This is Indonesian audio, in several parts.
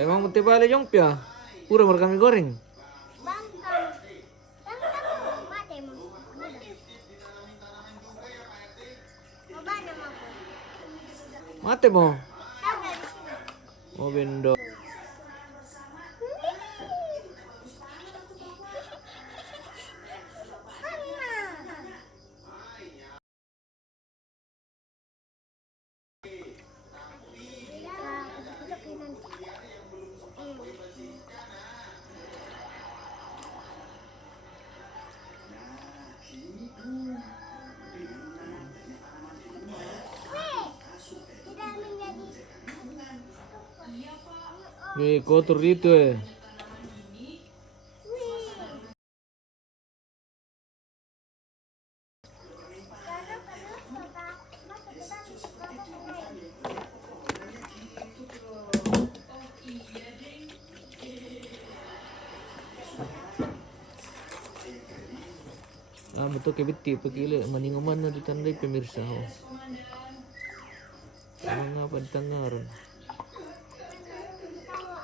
Emang mati balik jong pia. Pura kami goreng. Mate mo. Oh bendo. Kotor itu ya. Ah betul kayak beti pagili maningaman na ditandai pemirsa. Ano apa ditangaran?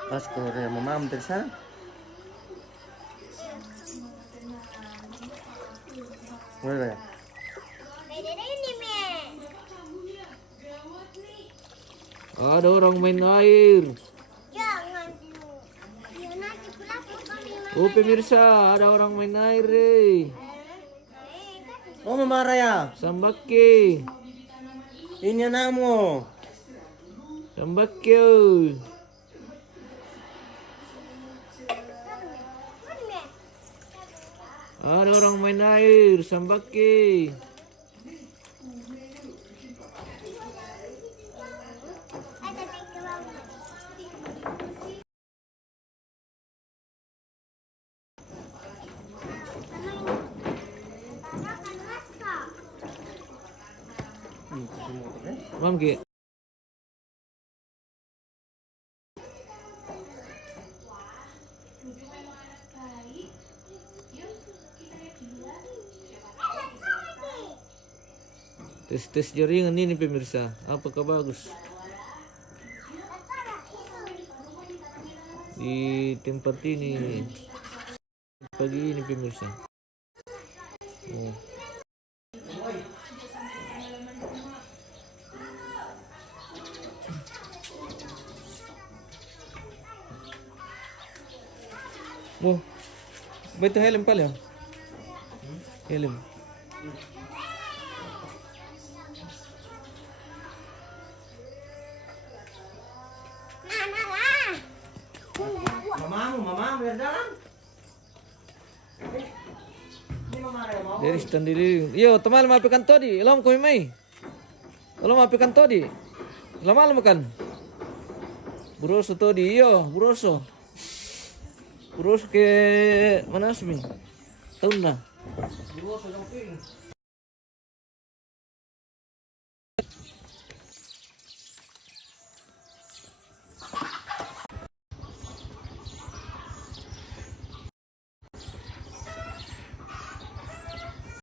Pas Korea mamam tersa. Boleh. Ada orang main air. Jangan dulu. Ya nanti kami Oh pemirsa, ada orang main air deh. Oh memarah ya? Sambaki. Ini anakmu. Sambaki. Oh. Ada orang main air, Sambaki. Mam Ki. Tes jaringan ini pemirsa, apakah bagus? Di tempat ini pagi ini pemirsa. Oh. Oh, betul helm pala. Helm. Mamamu dari dalam. Dari stand diri. Yo, teman mapikan todi. Ilom ko mai. Ilom mapikan todi. Lama makan. Buroso todi. Yo, buroso. Buroso ke mana asmi? Tahun na. Buroso yang ping.